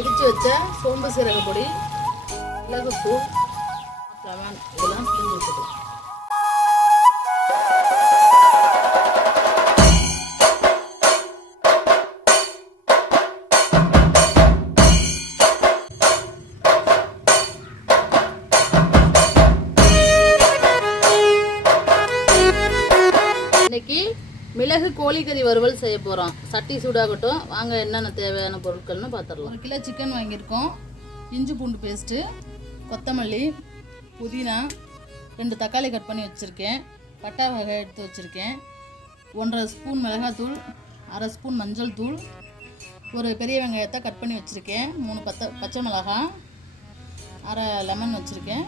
இடித்து வச்ச சோம்பு சீரக பொடி, மிளகுத்தூள், லெமன் இதெல்லாம் பிழிஞ்சு வச்சுக்கலாம். இன்னைக்கு மிளகு கோழிக்கறி வறுவல் செய்ய போகிறோம். சட்டி சூடாகட்டும். வாங்க என்னென்ன தேவையான பொருட்கள்னு பார்த்துடலாம். 1 கிலோ சிக்கன் வாங்கியிருக்கோம். இஞ்சி பூண்டு பேஸ்ட்டு, கொத்தமல்லி, புதினா, 2 தக்காளி கட் பண்ணி வச்சுருக்கேன். பட்டை வகை எடுத்து வச்சுருக்கேன். 1.5 ஸ்பூன் மிளகாத்தூள், 1/2 ஸ்பூன் மஞ்சள் தூள், ஒரு பெரிய வெங்காயத்தை கட் பண்ணி வச்சுருக்கேன். 3 பச்சை மிளகாய், 1/2 லெமன் வச்சுருக்கேன்.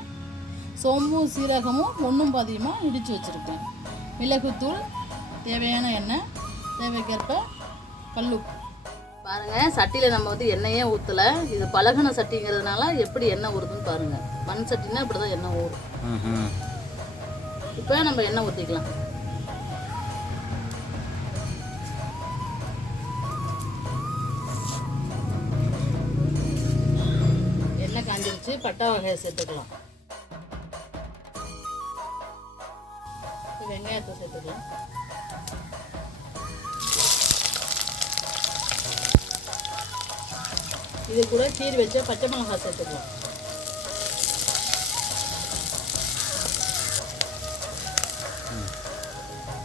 சோம்பும் சீரகமும் ஒன்றும் பாதியமாக இடித்து வச்சுருக்கேன். மிளகுத்தூள், தேவையான எண்ணெய், தேவைக்கேற்ப கல்லுப்பு. பாருங்கள், சட்டியில் நம்ம எண்ணெயே ஊற்றலை. இது பலகன சட்டிங்கிறதுனால எப்படி எண்ணெய் ஊறுதுன்னு பாருங்கள். மண் சட்டினா இப்படி தான் எண்ணெய் ஊறும். இப்போ நம்ம எண்ணெய் ஊற்றிக்கலாம். எண்ணெய் காஞ்சிருச்சு. பட்டை வகையை சேர்த்துக்கலாம். வெங்காயத்தை சேர்த்துக்கலாம். இது கூட கீறி வச்ச பச்சை மிளகாய் சேர்த்துக்கலாம்.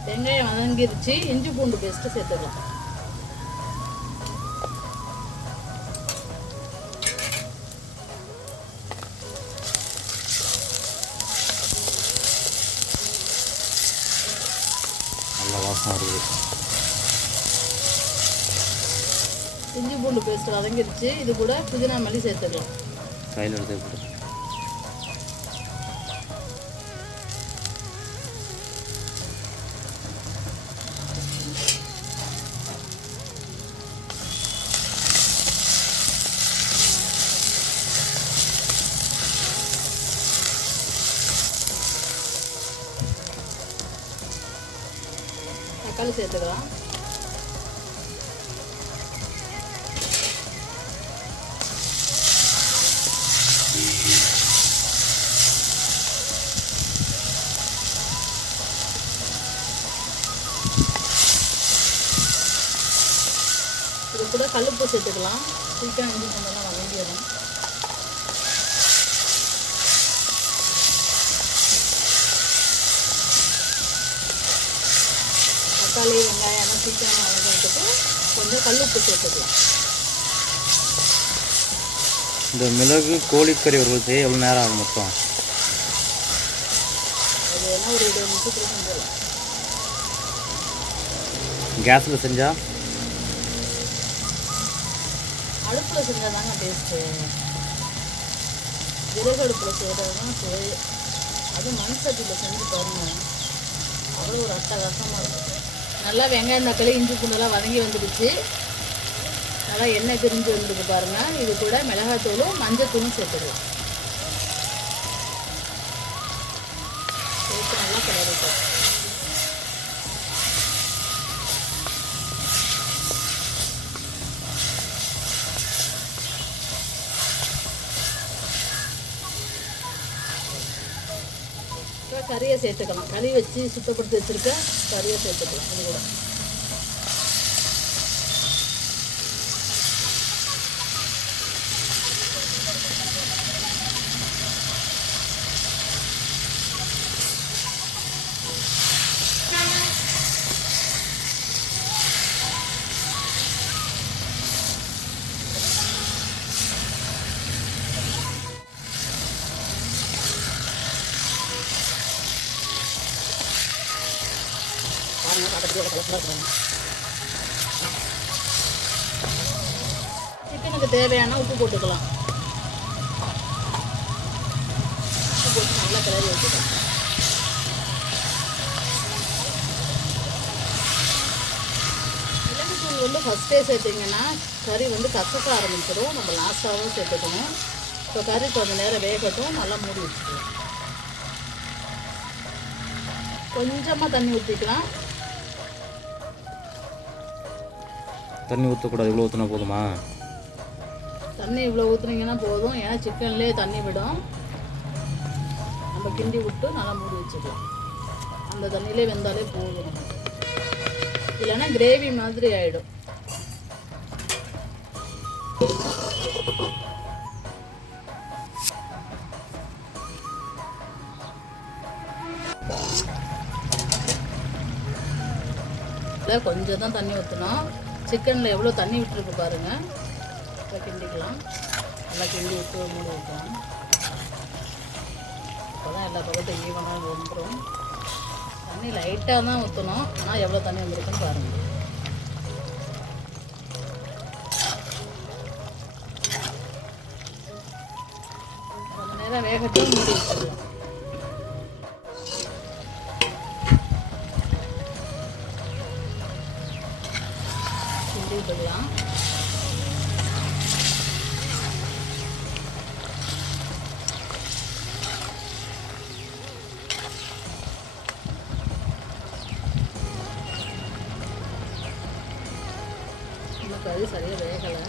வெங்காயம் வதங்கிருச்சு. இஞ்சி பூண்டு பேஸ்ட்டு சேர்த்துக்கலாம். இஞ்சி பூண்டு பேஸ்ட் வதங்கிருச்சு. இது கூட புதினா மல்லி சேர்த்துக்கலாம். கையில் எடுத்து போட்டு தக்காளி சேர்த்துக்கலாம். இது கூட கல்லுப்பு சேர்த்துக்கலாம். சீக்கிரம் இஞ்சி பூண்டெல்லாம் வதங்கிடும். தக்காளி வெங்காயம் சீக்கிரம் வதங்கிறதுக்கு கொஞ்சம் கல்லுப்பு சேர்த்துக்கலாம். இந்த மிளகு கோழிக்கறி வறுவல் செய்ய எவ்வளோ நேரம் ஆகும் மொத்தம்? அது வேணால் ஒரு 20 நிமிஷத்தில் செஞ்சிடலாம். கேஸில் செஞ்சால்? அடுப்பில் செஞ்சால் தாங்க டேஸ்ட்டு. விறகு அடுப்பில் செய்கிறது தான் சுவை. அது மண் சட்டியில் செஞ்சு பாருங்கள், அவ்வளோ ஒரு அட்டகாசமாக இருக்கும். நல்லா வெங்காயம் தக்காளி இஞ்சி பூண்டெல்லாம் வதங்கி வந்துடுச்சு. நல்லா எண்ணெய் பிரிஞ்சு வந்துருக்கு பாருங்கள். இது கூட மிளகாத்தூளும் மஞ்சத்தூளும் சேர்த்துக்கலாம். சேர்த்து நல்லா கிளறிக்கும். இப்போ கறியை சேர்த்துக்கலாம். கறி வச்சு சுத்தப்படுத்தி வச்சுருக்க கறியை சேர்த்துக்கலாம். இது கூட சிக்கனுக்கு தேவையான உப்பு போட்டுக்கலாம். உப்பு போட்டு நல்லா கிளறி வச்சுக்கலாம். மிளகுத்தூள் ஃபஸ்ட்டே சேர்த்திங்கன்னா கறி கசக்க ஆரம்பிச்சிடும். நம்ம லாஸ்ட்டாகவும் சேர்த்துக்கணும். இப்போ கறி கொஞ்சம் நேரம் வேகட்டும். நல்லா மூடி வச்சுக்கலாம். கொஞ்சமாக தண்ணி ஊற்றிக்கலாம். தண்ணி ஊற்றக்கூடாது. இவ்வளோ ஊற்றினா போதுமா? தண்ணி இவ்வளோ ஊற்றுனீங்கன்னா போதும், ஏன்னா சிக்கன்லேயே தண்ணி விடும். நம்ம கிண்டி விட்டு நல்லா மூடி வச்சுக்கலாம். அந்த தண்ணியிலே வெந்தாலே போதும், இல்லைன்னா கிரேவி மாதிரி ஆகிடும். கொஞ்சம் தான் தண்ணி ஊற்றணும். சிக்கனில் எவ்வளோ தண்ணி விட்டுருக்கு பாருங்கள். நல்லா கிண்டிக்கலாம். நல்லா கிண்டி விட்டு மூடி வைக்கலாம். அப்போ தான் எல்லா பக்கத்தையும் ஈவனாக வந்துடும். தண்ணி லைட்டாக தான் ஊற்றணும், ஆனால் எவ்வளோ தண்ணி வந்துருக்குன்னு பாருங்கள். கொஞ்சம் நேரம் வேகட்டும், மூடி வச்சிடலாம். விட்டுக்கலாம். நமக்கு அது சரியாக வேகலை.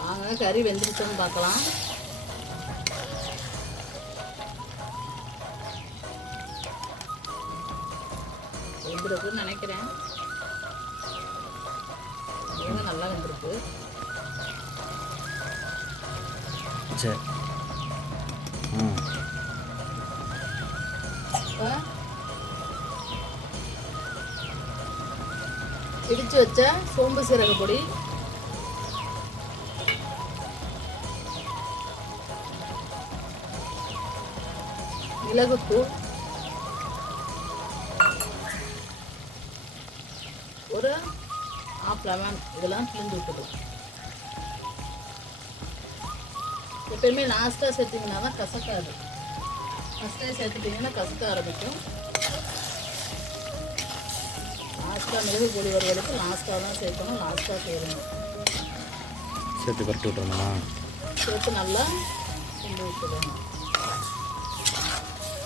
வாங்க கறி வெந்துருச்சோன்னு பார்க்கலாம். வெந்திருக்குன்னு நினைக்கிறேன். நல்லா வெந்திருக்கு. சரி, இடிச்சு வச்ச சோம்பு சீரக பொடி, மிளகுத்தூள், ஒரு ஆஃப் லெமன், இதெல்லாம் பிழிஞ்சு விட்டுடும். எப்பயுமே லாஸ்ட்டாக சேர்த்திங்கன்னா தான் கசக்காது. ஃபஸ்ட்டே சேர்த்துட்டிங்கன்னா கசக்க ஆரம்பிக்கும். லாஸ்ட்டாக மிளகு பொடி வறுவலுக்கு லாஸ்ட்டாக தான் சேர்க்கணும், லாஸ்ட்டாக சேரணும். சேர்த்து பரட்டி விட்டுருமா? சேர்த்து நல்லா கிண்டி விட்டுடணும்.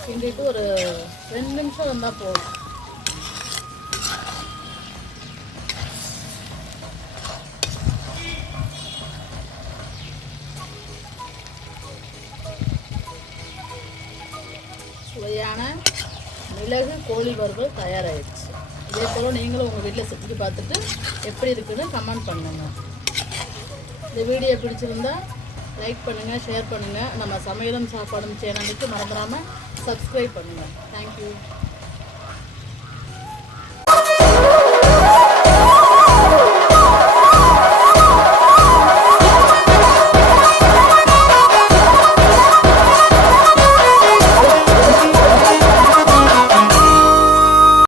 கிண்டிட்டு ஒரு 2 நிமிஷம் வந்தால் போதும். சுவையான மிளகு கோழி வறுவல் தயாராகிடுச்சு. இதே போல் நீங்களும் உங்கள் வீட்டில் செஞ்சு பார்த்துட்டு எப்படி இருக்குன்னு கமெண்ட் பண்ணுங்கள். இந்த வீடியோ பிடிச்சிருந்தா லைக் பண்ணுங்கள், ஷேர் பண்ணுங்கள். நம்ம சமையலும் சாப்பாடும் சேனலுக்கு மறந்துடாமல் சப்ஸ்கிரைப் பண்ணுங்கள். தேங்க்யூ.